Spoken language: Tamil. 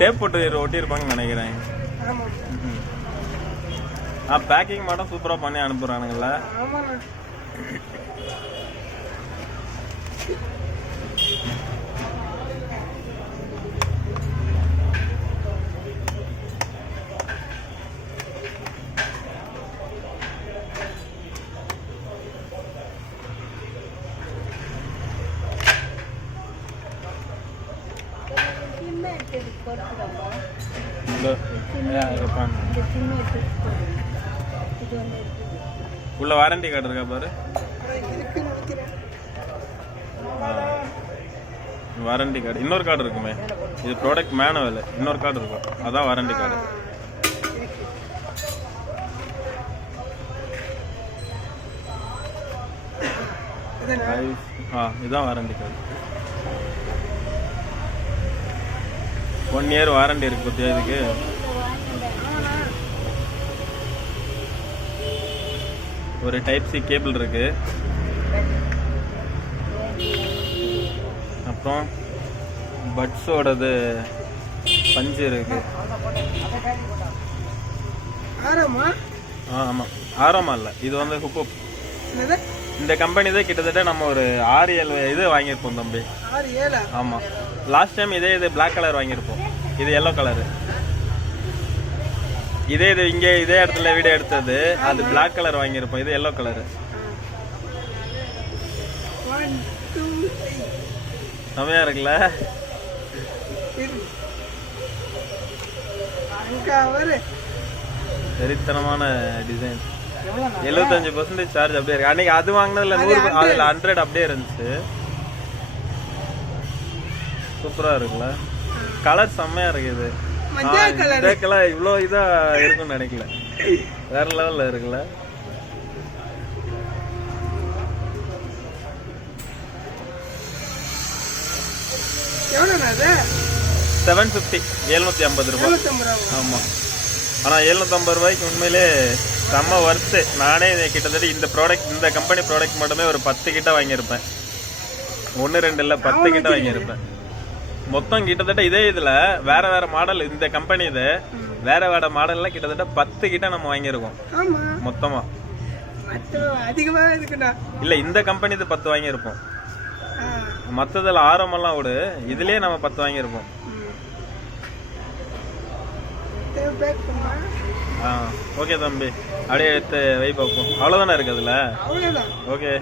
டேப் போட்டு ஒட்டியிருப்பாங்கன்னு நினைக்கிறேன். பேக்கிங் மட்டும் சூப்பராக பண்ணி அனுப்புகிறானுங்கள. உள்ள வாரண்டி கார்டு இருக்கா பாரு. வாரண்டி கார்டு இன்னொரு கார்டு இருக்குமே. இது ப்ராடக்ட் மேனுவல், இன்னொரு கார்டு இருக்கும், அதான் வாரண்டி கார்டு. இதுதான் வாரண்டி கார்டு. 1 year வாரண்டி இருக்கு பத்தியா இதுக்கு. ஒரு டைப் சி கேபிள் இருக்கு. அப்புறம் பட்ஸோடது பஞ்சு இருக்கு. ஆமாம், ஆரமா இல்லை, இது வந்து ஹுக். இந்த கம்பெனி தான் கிட்டத்தட்ட நம்ம ஒரு 6-7 இது வாங்கியிருப்போம் தம்பி. ஆமாம், லாஸ்ட் டைம் இது பிளாக் கலர் வாங்கியிருப்போம், இது எல்லோ கலரு. இது இங்கே இதே இடத்துல வீடியோ எடுத்தது, அது பிளாக் கலர் வாங்கியிருப்போம், இது எல்லோ கலரு. செமையா இருக்குல்ல? சரித்தனமான டிசைன். 75% சார்ஜ் அப்படியே இருக்கு. அன்னைக்கு அது வாங்கினதுல 100, அதுல 100 அப்படியே இருந்துச்சு. சூப்பரா இருக்குல்ல? கலர் செம்மையா இருக்குது. இந்த கலர் இவ்வளோ இதா இருக்குன்னு நினைக்கல, வேற லெவல்ல இருக்குல்ல? $750, 750 ரூபாய். ஆமா, ஆனா 750 ரூபாய்க்கு உண்மையிலே செம்ம ஒர்த்து. நானே கிட்டத்தட்ட இந்த ப்ராடக்ட், இந்த கம்பெனி ப்ராடக்ட் மட்டுமே ஒரு 10 கிட்ட வாங்கியிருப்பேன். 1, 2 இல்லை, 10 கிட்ட வாங்கியிருப்பேன் மொத்தம். கிட்டத்தட்ட இதே இதுல வேற வேற மாடல், இந்த கம்பெனி இது வேற வேற மாடல்ல கிட்டத்தட்ட 10 கிட்ட நம்ம வாங்கியிருக்கோம் மொத்தமா. இல்ல, இந்த கம்பெனி இது 10 வாங்கியிருப்போம். மற்றதுல ஆரமெல்லாம் விடு, இதுலயே நம்ம 10 வாங்கியிருப்போம். ஓகே தம்பி, அப்படியே எடுத்து வை பார்ப்போம். அவ்வளவுதானே இருக்கு அதுல? ஓகே.